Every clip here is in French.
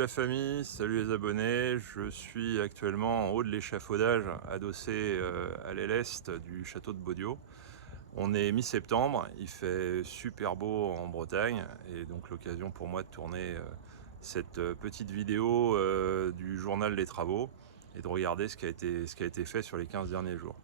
la famille, salut les abonnés. Je suis actuellement en haut de l'échafaudage adossé à l'aile est du château de Baudio. On est mi-septembre, il fait super beau en Bretagne et donc l'occasion pour moi de tourner cette petite vidéo du journal des travaux et de regarder ce qui a été fait sur les 15 derniers jours.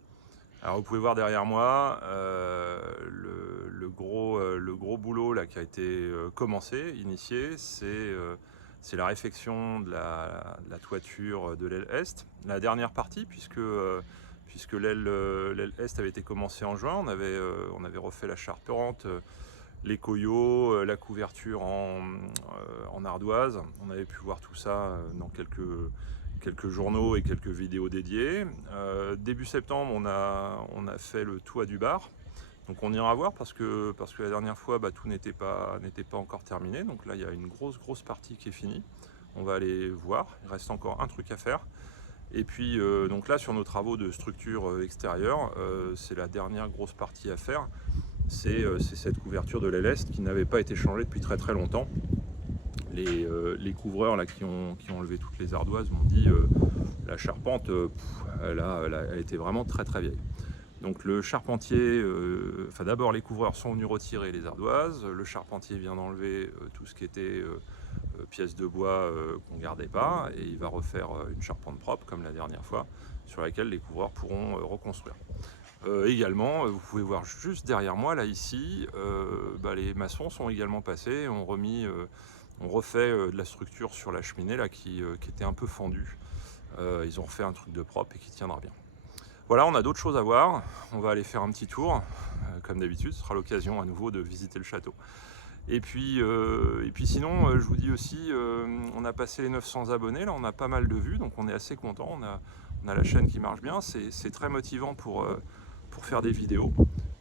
Alors vous pouvez voir derrière moi le gros boulot là, qui a été commencé, initié, c'est la réfection de la toiture de l'aile est, la dernière partie puisque l'aile est avait été commencée en juin, on avait refait la charpente, les coyots, la couverture en ardoise, on avait pu voir tout ça dans quelques journaux et quelques vidéos dédiées. Début septembre, on a fait le toit du bar. Donc on ira voir parce que la dernière fois, tout n'était pas encore terminé. Donc là, il y a une grosse partie qui est finie. On va aller voir. Il reste encore un truc à faire. Et puis donc là, sur nos travaux de structure extérieure, c'est la dernière grosse partie à faire. C'est cette couverture de l'aile est qui n'avait pas été changée depuis très longtemps. Les couvreurs là, qui ont enlevé toutes les ardoises m'ont dit la charpente, elle était vraiment très vieille. Donc le charpentier, d'abord les couvreurs sont venus retirer les ardoises, le charpentier vient d'enlever tout ce qui était pièces de bois qu'on ne gardait pas, et il va refaire une charpente propre comme la dernière fois, sur laquelle les couvreurs pourront reconstruire. Également, vous pouvez voir juste derrière moi, là ici, les maçons sont également passés, ont refait de la structure sur la cheminée là, qui était un peu fendue. Ils ont refait un truc de propre et qui tiendra bien. Voilà, on a d'autres choses à voir. On va aller faire un petit tour, comme d'habitude. Ce sera l'occasion à nouveau de visiter le château. Et puis sinon, je vous dis aussi, on a passé les 900 abonnés. Là, on a pas mal de vues, donc on est assez content. On a la chaîne qui marche bien. C'est très motivant pour faire des vidéos.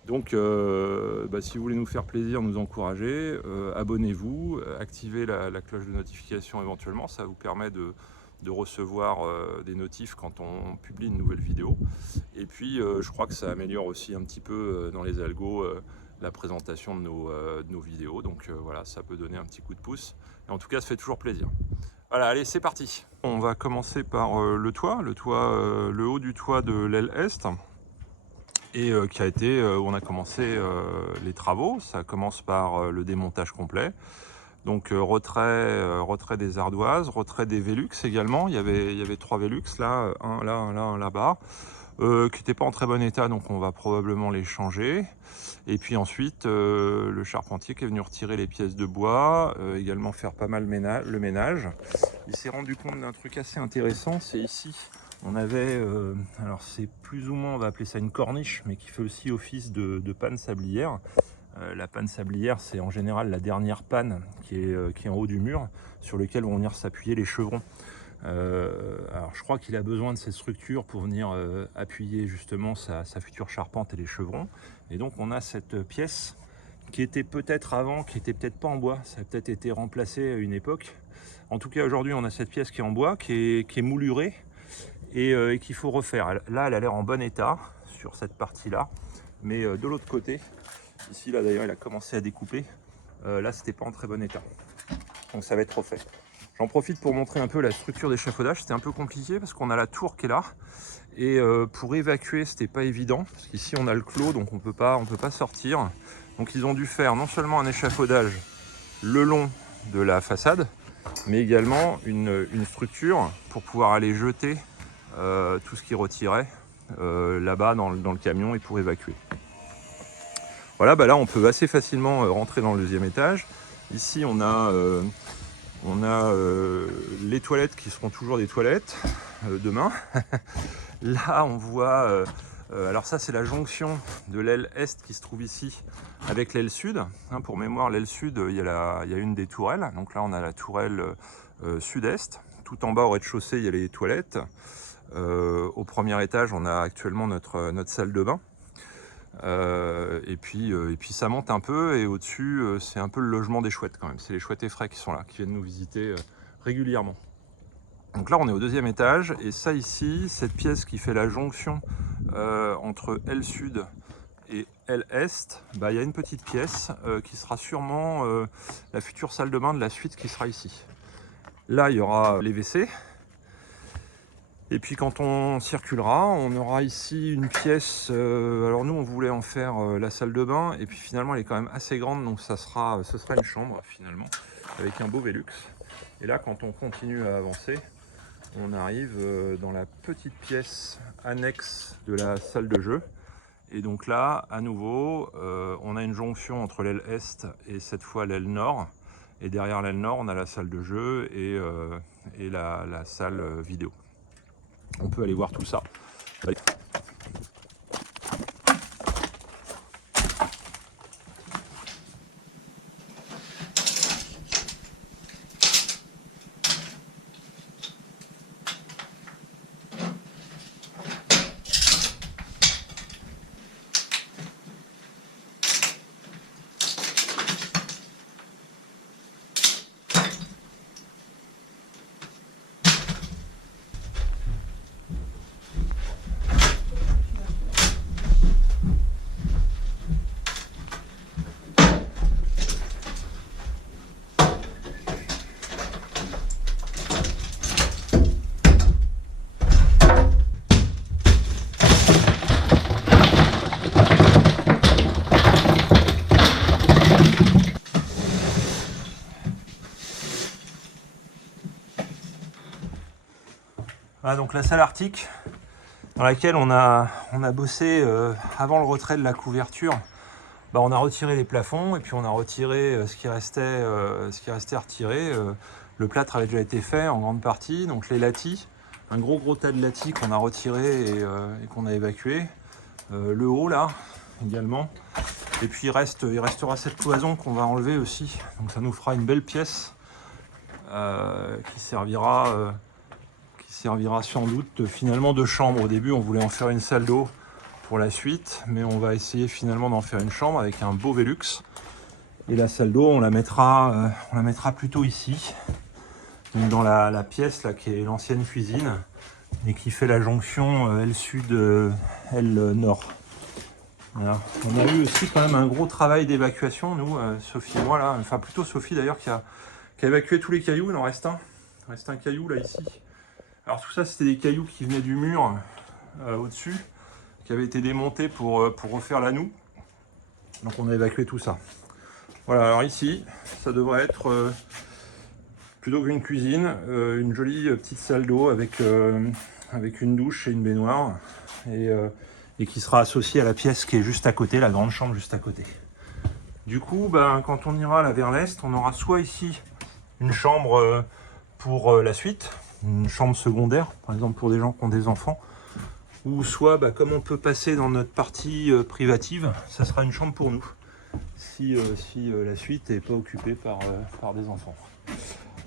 Donc, si vous voulez nous faire plaisir, nous encourager, abonnez-vous, activez la cloche de notification éventuellement. Ça vous permet de recevoir des notifs quand on publie une nouvelle vidéo. Et puis je crois que ça améliore aussi un petit peu dans les algos la présentation de nos vidéos. Donc voilà, ça peut donner un petit coup de pouce. Et en tout cas, ça fait toujours plaisir. Voilà, allez, c'est parti. On va commencer par le haut du toit de l'aile est. Et qui a été, où on a commencé les travaux. Ça commence par le démontage complet. Donc retrait des ardoises, retrait des Velux également. Il y avait 3 Velux là, un là, un là-bas, qui n'étaient pas en très bon état, donc on va probablement les changer. Et puis ensuite, le charpentier qui est venu retirer les pièces de bois, également faire pas mal le ménage. Il s'est rendu compte d'un truc assez intéressant, c'est ici. On avait, alors c'est plus ou moins, on va appeler ça une corniche, mais qui fait aussi office de panne sablière. La panne sablière, c'est en général la dernière panne qui est en haut du mur, sur lequel vont venir s'appuyer les chevrons. Alors je crois qu'il a besoin de cette structure pour venir appuyer justement sa future charpente et les chevrons. Et donc on a cette pièce qui était peut-être avant, qui était peut-être pas en bois, ça a peut-être été remplacé à une époque. En tout cas aujourd'hui on a cette pièce qui est en bois, qui est moulurée et qu'il faut refaire. Là elle a l'air en bon état sur cette partie-là, mais de l'autre côté, ici là d'ailleurs il a commencé à découper, là c'était pas en très bon état. Donc ça va être refait. J'en profite pour montrer un peu la structure d'échafaudage. C'était un peu compliqué parce qu'on a la tour qui est là. Et pour évacuer, c'était pas évident. Parce qu'ici on a le clos, donc on peut pas sortir. Donc ils ont dû faire non seulement un échafaudage le long de la façade, mais également une structure pour pouvoir aller jeter tout ce qui retirait là-bas dans le camion et pour évacuer. Voilà, là on peut assez facilement rentrer dans le deuxième étage. Ici on a les toilettes qui seront toujours des toilettes demain. Là on voit, alors ça c'est la jonction de l'aile est qui se trouve ici avec l'aile sud. Pour mémoire, l'aile sud, il y a une des tourelles. Donc là on a la tourelle sud-est. Tout en bas au rez-de-chaussée il y a les toilettes. Au premier étage on a actuellement notre salle de bain. Et puis ça monte un peu, et au-dessus c'est un peu le logement des chouettes quand même. C'est les chouettes et frais qui sont là, qui viennent nous visiter régulièrement. Donc là on est au deuxième étage, et ça ici, cette pièce qui fait la jonction entre aile sud et aile est, il y a une petite pièce qui sera sûrement la future salle de bain de la suite qui sera ici. Là, il y aura les WC. Et puis quand on circulera, on aura ici une pièce, alors nous on voulait en faire la salle de bain, et puis finalement elle est quand même assez grande, donc ce sera une chambre finalement, avec un beau Velux. Et là quand on continue à avancer, on arrive dans la petite pièce annexe de la salle de jeu. Et donc là, à nouveau, on a une jonction entre l'aile Est et cette fois l'aile Nord. Et derrière l'aile Nord, on a la salle de jeu et la salle vidéo. On peut aller voir tout ça. Allez. Voilà, donc la salle Arctique dans laquelle on a bossé avant le retrait de la couverture. Bah, on a retiré les plafonds et puis on a retiré ce qui restait à retirer. Le plâtre avait déjà été fait en grande partie, donc les latis, un gros tas de latis qu'on a retiré et qu'on a évacué. Le haut là également. Et puis il restera cette cloison qu'on va enlever aussi. Donc ça nous fera une belle pièce qui servira sans doute finalement de chambre. Au début on voulait en faire une salle d'eau pour la suite, mais on va essayer finalement d'en faire une chambre avec un beau Velux. Et la salle d'eau on la mettra plutôt ici, donc dans la pièce là qui est l'ancienne cuisine et qui fait la jonction L sud L nord. Voilà. On a eu aussi quand même un gros travail d'évacuation, nous, Sophie et moi là, enfin plutôt Sophie d'ailleurs qui a évacué tous les cailloux. Il en reste un. Il reste un caillou là ici. Alors tout ça c'était des cailloux qui venaient du mur au-dessus, qui avait été démonté pour refaire la noue. Donc on a évacué tout ça. Voilà, alors ici, ça devrait être plutôt qu'une cuisine, une jolie petite salle d'eau avec une douche et une baignoire, et qui sera associée à la pièce qui est juste à côté, la grande chambre juste à côté. Du coup, ben, quand on ira là vers l'est, on aura soit ici une chambre pour la suite, une chambre secondaire, par exemple pour des gens qui ont des enfants, ou soit, bah, comme on peut passer dans notre partie privative, ça sera une chambre pour nous, si la suite n'est pas occupée par des enfants.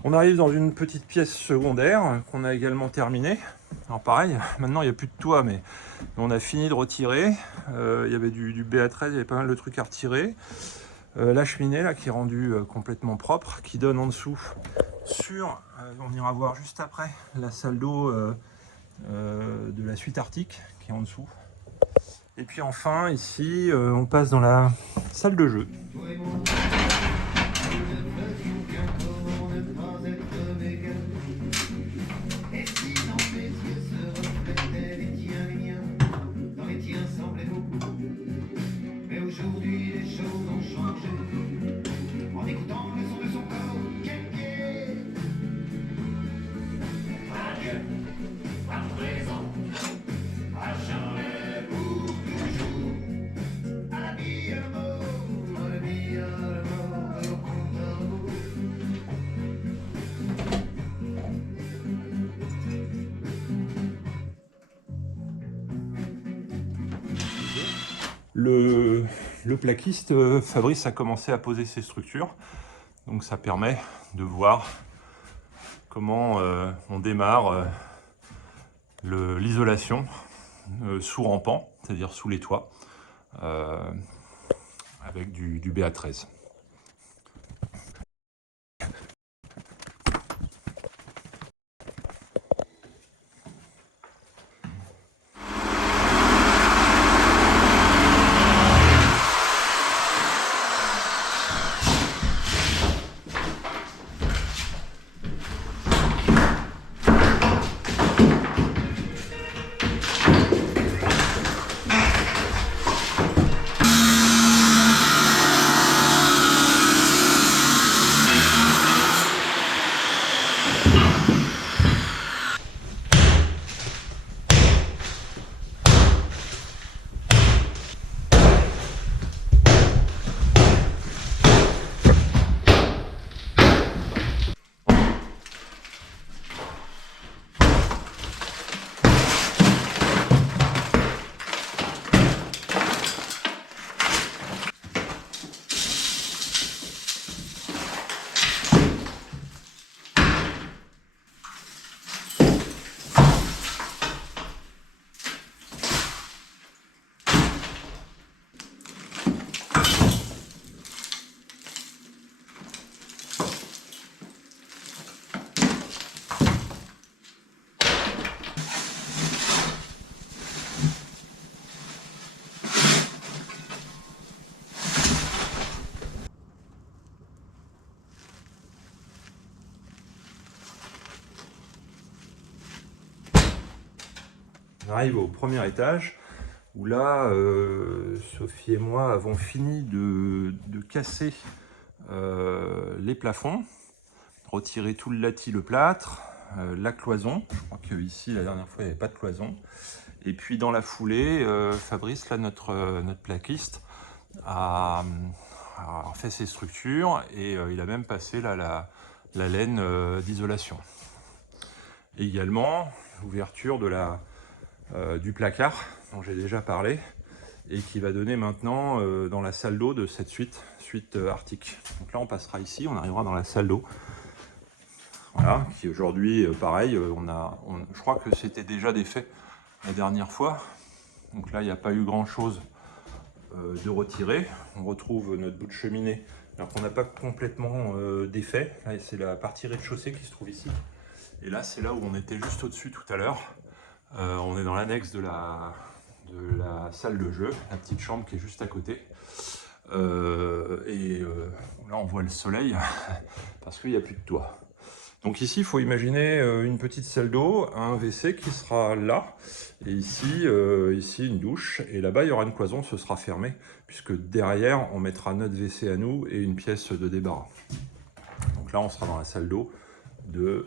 On arrive dans une petite pièce secondaire qu'on a également terminée. Alors pareil, maintenant il n'y a plus de toit, mais on a fini de retirer. Il y avait du BA13, il y avait pas mal de trucs à retirer. La cheminée là qui est rendue complètement propre, qui donne en dessous sur, on ira voir juste après, la salle d'eau de la suite Arctique qui est en dessous. Et puis enfin ici on passe dans la salle de jeu. Le plaquiste Fabrice a commencé à poser ses structures, donc ça permet de voir comment on démarre l'isolation sous rampant, c'est-à-dire sous les toits, avec du BA13. On arrive au premier étage où là, Sophie et moi avons fini de casser les plafonds, retirer tout le latis, le plâtre, la cloison. Je crois qu'ici, la dernière fois, il n'y avait pas de cloison. Et puis dans la foulée, Fabrice, là, notre plaquiste, a fait ses structures et il a même passé là, la laine d'isolation. Également, l'ouverture du placard dont j'ai déjà parlé et qui va donner maintenant dans la salle d'eau de cette suite Arctique. Donc là, on passera ici, on arrivera dans la salle d'eau. Voilà, qui aujourd'hui, pareil, je crois que c'était déjà défait la dernière fois. Donc là, il n'y a pas eu grand-chose de retiré. On retrouve notre bout de cheminée, alors qu'on n'a pas complètement défait. Là, c'est la partie rez-de-chaussée qui se trouve ici. Et là, c'est là où on était juste au-dessus tout à l'heure. On est dans l'annexe de la salle de jeu, la petite chambre qui est juste à côté. Là, on voit le soleil parce qu'il n'y a plus de toit. Donc ici, il faut imaginer une petite salle d'eau, un WC qui sera là, et ici une douche, et là-bas, il y aura une cloison, ce sera fermé, puisque derrière, on mettra notre WC à nous et une pièce de débarras. Donc là, on sera dans la salle d'eau de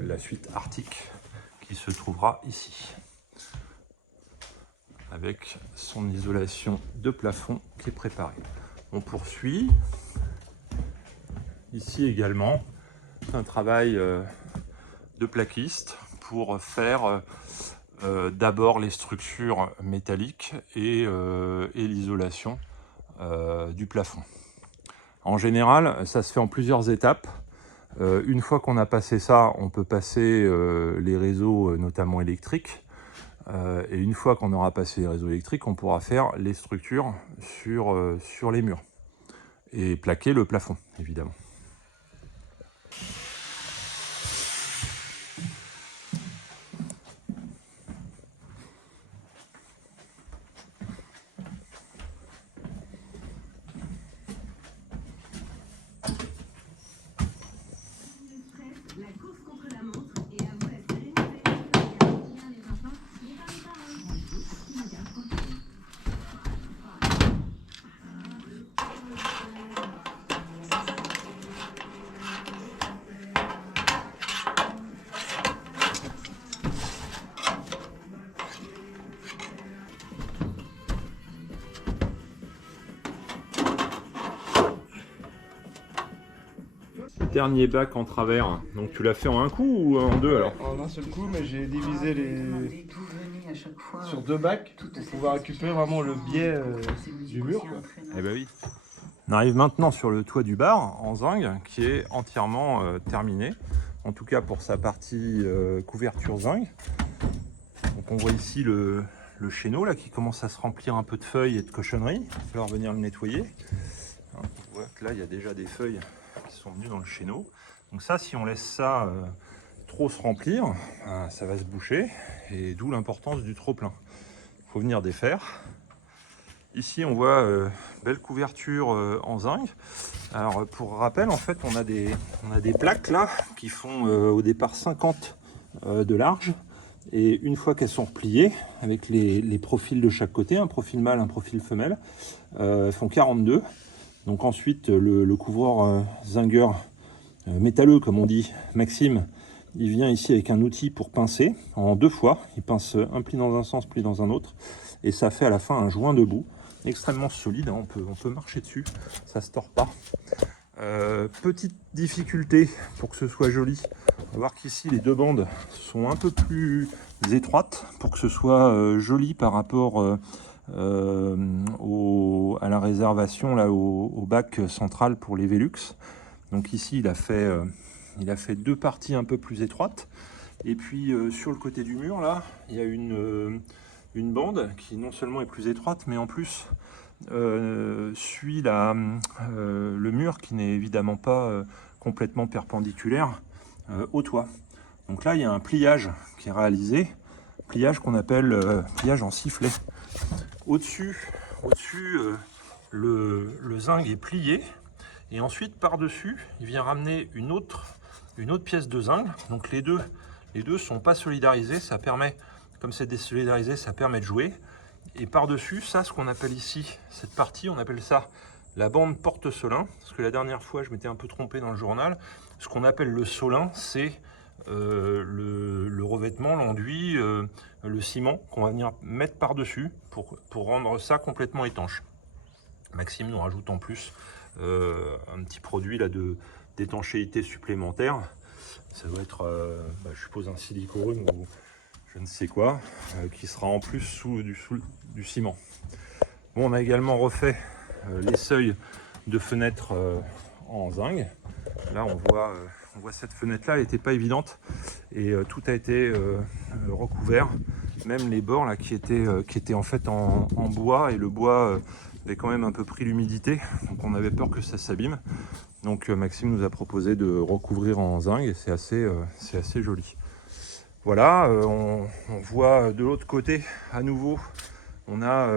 la suite Arctique, qui se trouvera ici, avec son isolation de plafond qui est préparée. On poursuit, ici également, un travail de plaquiste pour faire d'abord les structures métalliques et l'isolation du plafond. En général, ça se fait en plusieurs étapes. Une fois qu'on a passé ça, on peut passer les réseaux, notamment électriques. Et une fois qu'on aura passé les réseaux électriques, on pourra faire les structures sur les murs et plaquer le plafond, évidemment. Dernier bac en travers, donc tu l'as fait en un coup ou en deux alors? En un seul coup, mais j'ai divisé sur deux bacs pour pouvoir récupérer vraiment le biais du mur, quoi. Eh ben oui. On arrive maintenant sur le toit du bar en zinc qui est entièrement terminé, en tout cas pour sa partie couverture zinc. Donc on voit ici le chéneau là, qui commence à se remplir un peu de feuilles et de cochonneries. Il va falloir venir le nettoyer. On voit que là il y a déjà des feuilles qui sont venues dans le chéneau. Donc ça, si on laisse ça trop se remplir, ça va se boucher, et d'où l'importance du trop-plein. Il faut venir défaire. Ici, on voit belle couverture en zinc. Alors, pour rappel, en fait, on a des plaques là qui font au départ 50 de large. Et une fois qu'elles sont repliées, avec les profils de chaque côté, un profil mâle, un profil femelle, elles font 42. Donc ensuite, le couvreur zinger métalleux, comme on dit, Maxime, il vient ici avec un outil pour pincer en deux fois. Il pince un pli dans un sens, pli dans un autre. Et ça fait à la fin un joint debout, extrêmement solide. On peut marcher dessus, ça ne se tord pas. Petite difficulté pour que ce soit joli. On va voir qu'ici, les deux bandes sont un peu plus étroites pour que ce soit joli par rapport à la réservation, là, au bac central pour les Velux. Donc ici, il a fait deux parties un peu plus étroites. Et puis sur le côté du mur, là, il y a une bande qui non seulement est plus étroite, mais en plus suit le mur qui n'est évidemment pas complètement perpendiculaire au toit. Donc là, il y a un pliage qui est réalisé, pliage qu'on appelle pliage en sifflet. Au-dessus, le zinc est plié, et ensuite par-dessus, il vient ramener une autre pièce de zinc. Donc les deux sont pas solidarisés, ça permet Comme c'est désolidarisé, ça permet de jouer. Et par-dessus, ça, ce qu'on appelle ici, cette partie, on appelle ça la bande porte-solin. Parce que la dernière fois, je m'étais un peu trompé dans le journal. Ce qu'on appelle le solin, c'est le revêtement, l'enduit, le ciment qu'on va venir mettre par-dessus pour rendre ça complètement étanche. Maxime nous rajoute en plus un petit produit là d'étanchéité supplémentaire. Ça doit être, je suppose, un silicone ou je ne sais quoi, qui sera en plus sous du ciment. Bon, on a également refait les seuils de fenêtres en zinc. Là, on voit cette fenêtre-là, elle n'était pas évidente et tout a été recouvert. Même les bords là qui étaient en fait en bois, et le bois avait quand même un peu pris l'humidité, donc on avait peur que ça s'abîme. Donc Maxime nous a proposé de recouvrir en zinc et c'est assez joli. Voilà, on voit de l'autre côté à nouveau, on a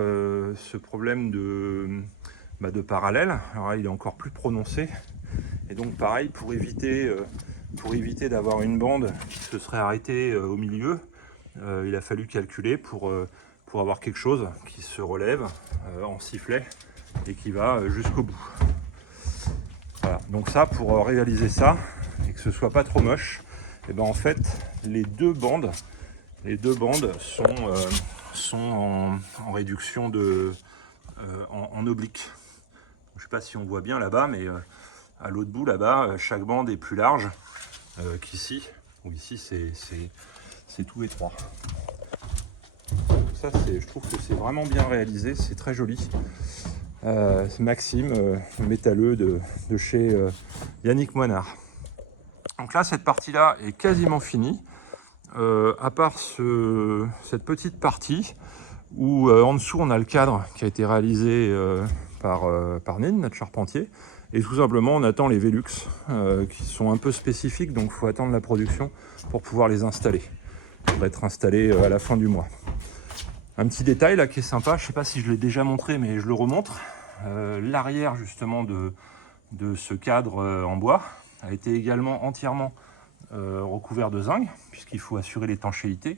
ce problème de parallèle. Alors là, il est encore plus prononcé. Et donc pareil, pour éviter d'avoir une bande qui se serait arrêtée au milieu, il a fallu calculer pour avoir quelque chose qui se relève en sifflet et qui va jusqu'au bout. Voilà, donc ça, pour réaliser ça et que ce soit pas trop moche, et ben en fait les deux bandes sont en réduction en oblique. Je sais pas si on voit bien là-bas, mais à l'autre bout là-bas, chaque bande est plus large qu'ici, où ici c'est tout étroit. Ça, je trouve que c'est vraiment bien réalisé, c'est très joli. C'est Maxime, métalleux de chez Yannick Moinard. Donc là, cette partie-là est quasiment finie, à part cette petite partie où en dessous on a le cadre qui a été réalisé par Nine, notre charpentier, et tout simplement on attend les Velux qui sont un peu spécifiques, donc il faut attendre la production pour pouvoir les installer. Ils vont être installés à la fin du mois. Un petit détail là qui est sympa, je ne sais pas si je l'ai déjà montré, mais je le remontre. L'arrière justement de ce cadre en bois a été également entièrement recouvert de zinc, puisqu'il faut assurer l'étanchéité.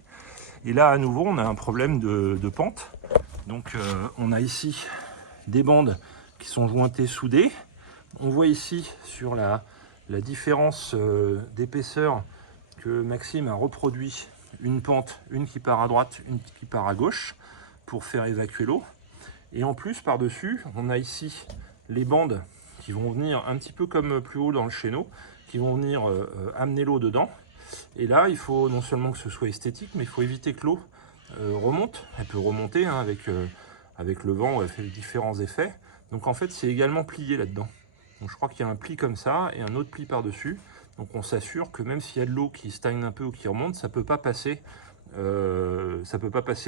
Et là à nouveau on a un problème de pente. Donc on a ici des bandes qui sont jointées soudées. On voit ici sur la différence d'épaisseur que Maxime a reproduit une pente, une qui part à droite, une qui part à gauche, pour faire évacuer l'eau. Et en plus, par-dessus, on a ici les bandes qui vont venir un petit peu comme plus haut dans le chéneau, qui vont venir amener l'eau dedans. Et là, il faut non seulement que ce soit esthétique, mais il faut éviter que l'eau remonte. Elle peut remonter hein, avec le vent, elle fait différents effets. Donc en fait, c'est également plié là-dedans. Donc je crois qu'il y a un pli comme ça et un autre pli par-dessus. Donc on s'assure que même s'il y a de l'eau qui stagne un peu ou qui remonte, ça ne peut pas passer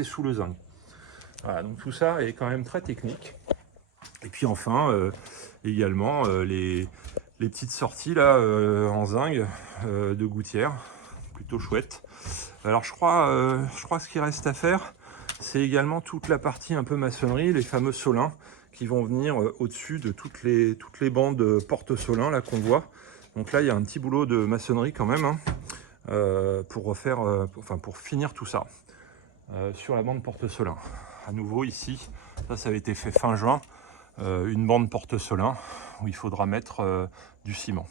sous le zinc. Voilà, donc tout ça est quand même très technique. Et puis enfin, également les petites sorties là en zinc de gouttière, plutôt chouette. Alors je crois ce qu'il reste à faire, c'est également toute la partie un peu maçonnerie, les fameux solins qui vont venir au-dessus de toutes les bandes porte-solins là qu'on voit. Donc là il y a un petit boulot de maçonnerie quand même hein, pour finir tout ça sur la bande porte-solin. À nouveau ici, ça avait été fait fin juin, une bande porte-solin où il faudra mettre du ciment.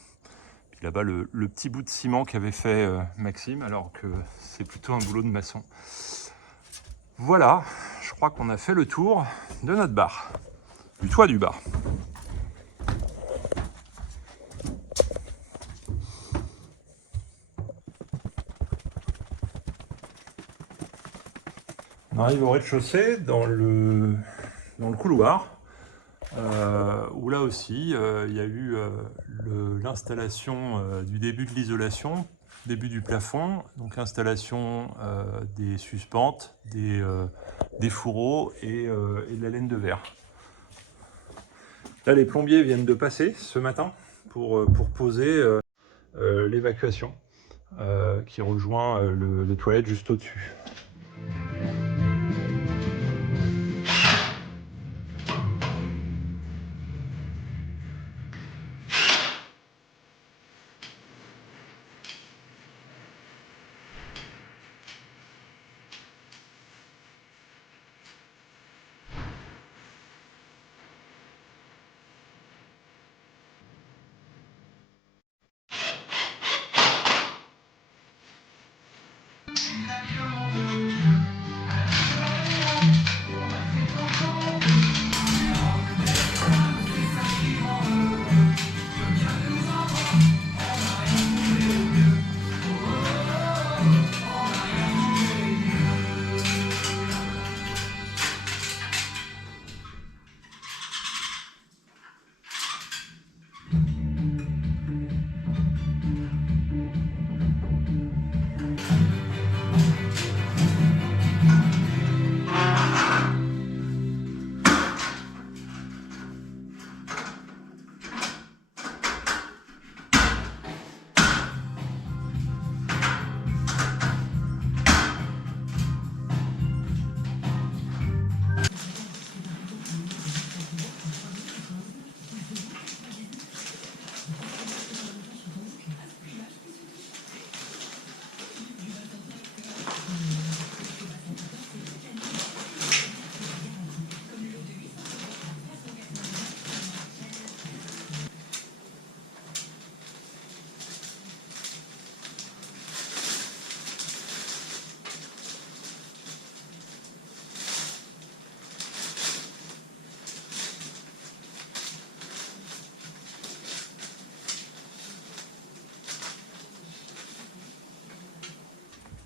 Puis là-bas le petit bout de ciment qu'avait fait Maxime, alors que c'est plutôt un boulot de maçon. Voilà, je crois qu'on a fait le tour de notre bar, du toit du bar. On arrive au rez-de-chaussée dans le couloir. Où là aussi il y a eu l'installation du début de l'isolation, début du plafond, donc installation des suspentes, des fourreaux et de la laine de verre. Là les plombiers viennent de passer ce matin pour poser l'évacuation qui rejoint les toilettes juste au-dessus.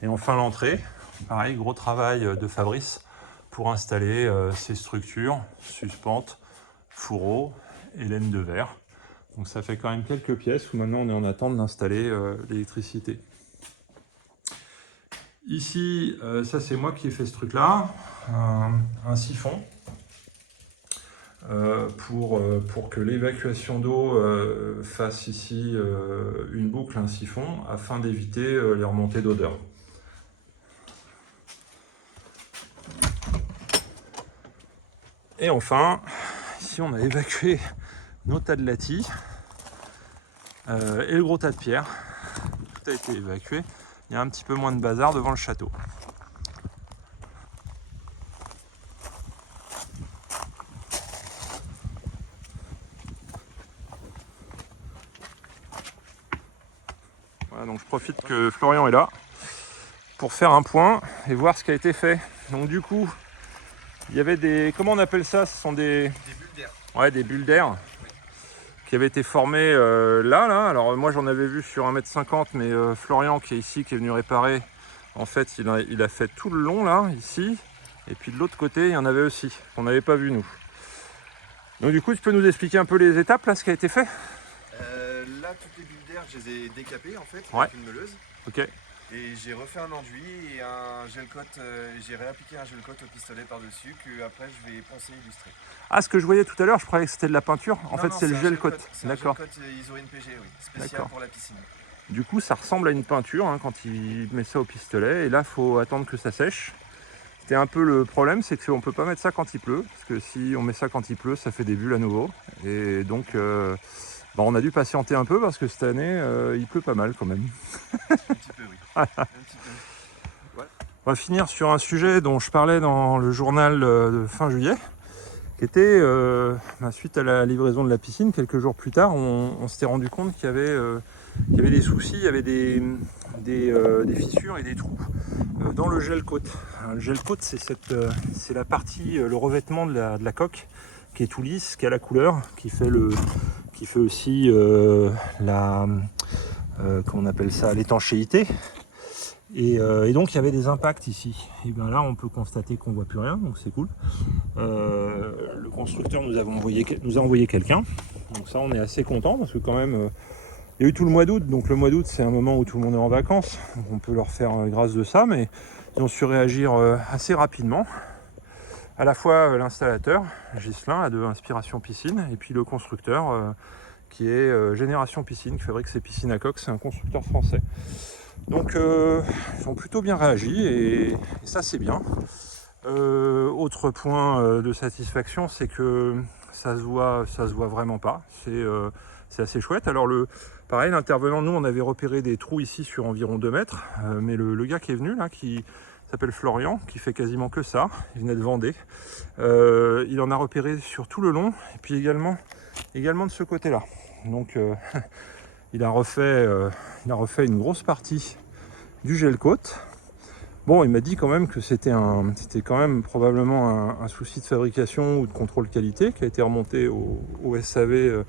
Et enfin l'entrée, pareil, gros travail de Fabrice pour installer ces structures, suspentes, fourreaux et laine de verre. Donc ça fait quand même quelques pièces où maintenant on est en attente d'installer l'électricité. Ici, ça c'est moi qui ai fait ce truc-là, un siphon pour que l'évacuation d'eau fasse ici une boucle, un siphon, afin d'éviter les remontées d'odeur. Et enfin, ici on a évacué nos tas de latis et le gros tas de pierres. Tout a été évacué. Il y a un petit peu moins de bazar devant le château. Voilà, donc je profite que Florian est là pour faire un point et voir ce qui a été fait. Donc du coup, il y avait des... Comment on appelle ça? Ce sont des bulles d'air. Ouais, des bulles d'air qui avaient été formées là. Alors moi j'en avais vu sur 1,50 m, mais Florian qui est ici, qui est venu réparer, en fait il a fait tout le long là, ici. Et puis de l'autre côté, il y en avait aussi, qu'on n'avait pas vu nous. Donc du coup, tu peux nous expliquer un peu les étapes là, ce qui a été fait? Là, toutes les bulles d'air, je les ai décapées en fait, Ouais. avec une meuleuse. Ok. Et j'ai refait un enduit et un gel coat, j'ai réappliqué un gel coat au pistolet par-dessus que après je vais poncer illustrer. Ah, ce que je voyais tout à l'heure, je croyais que c'était de la peinture. En fait, Non, c'est le gel coat. C'est un gel coat Isorine PG, oui, spécial pour la piscine. Du coup, ça ressemble à une peinture hein, quand il met ça au pistolet. Et là, il faut attendre que ça sèche. C'était un peu le problème, c'est qu'on ne peut pas mettre ça quand il pleut. Parce que si on met ça quand il pleut, ça fait des bulles à nouveau. Et donc, on a dû patienter un peu parce que cette année, il pleut pas mal quand même. Un petit peu, oui. Un petit peu. Ouais. On va finir sur un sujet dont je parlais dans le journal de fin juillet, qui était, suite à la livraison de la piscine, quelques jours plus tard, on s'était rendu compte qu'il y avait des soucis, il y avait des fissures et des trous dans le gel coat. Le gel coat, c'est la partie, le revêtement de la coque qui est tout lisse, qui a la couleur, qui fait aussi comment on appelle ça, l'étanchéité. Et donc il y avait des impacts ici. Et bien là on peut constater qu'on ne voit plus rien, donc c'est cool. Le constructeur nous a envoyé quelqu'un. Donc ça on est assez content parce que quand même il y a eu tout le mois d'août. Donc le mois d'août c'est un moment où tout le monde est en vacances. Donc on peut leur faire grâce de ça, mais ils ont su réagir assez rapidement. À la fois l'installateur, Ghislain, de Inspiration Piscine, et puis le constructeur qui est Génération Piscine, qui fabrique ces piscines à coque, c'est un constructeur français. Donc ils ont plutôt bien réagi et ça c'est bien. Autre point de satisfaction, c'est que ça se voit vraiment pas. C'est assez chouette. Alors pareil, l'intervenant, nous on avait repéré des trous ici sur environ 2 mètres, mais le gars qui est venu là, qui s'appelle Florian, qui fait quasiment que ça, il venait de Vendée, il en a repéré sur tout le long et puis également de ce côté-là. Donc il a refait une grosse partie du gel coat. Bon, il m'a dit quand même que c'était quand même probablement un souci de fabrication ou de contrôle qualité qui a été remonté au SAV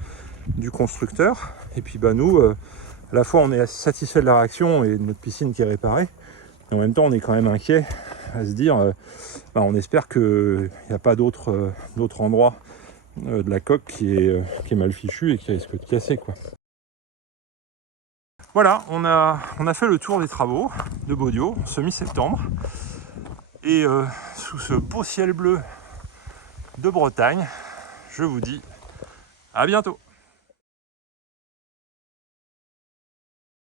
du constructeur. Et puis nous, à la fois on est assez satisfait de la réaction et de notre piscine qui est réparée, et en même temps on est quand même inquiet à se dire, on espère qu'il n'y a pas d'autres endroits de la coque qui est mal fichu et qui risque de casser, quoi. Voilà, on a fait le tour des travaux de Baudio ce mi-septembre. Et sous ce beau ciel bleu de Bretagne, je vous dis à bientôt.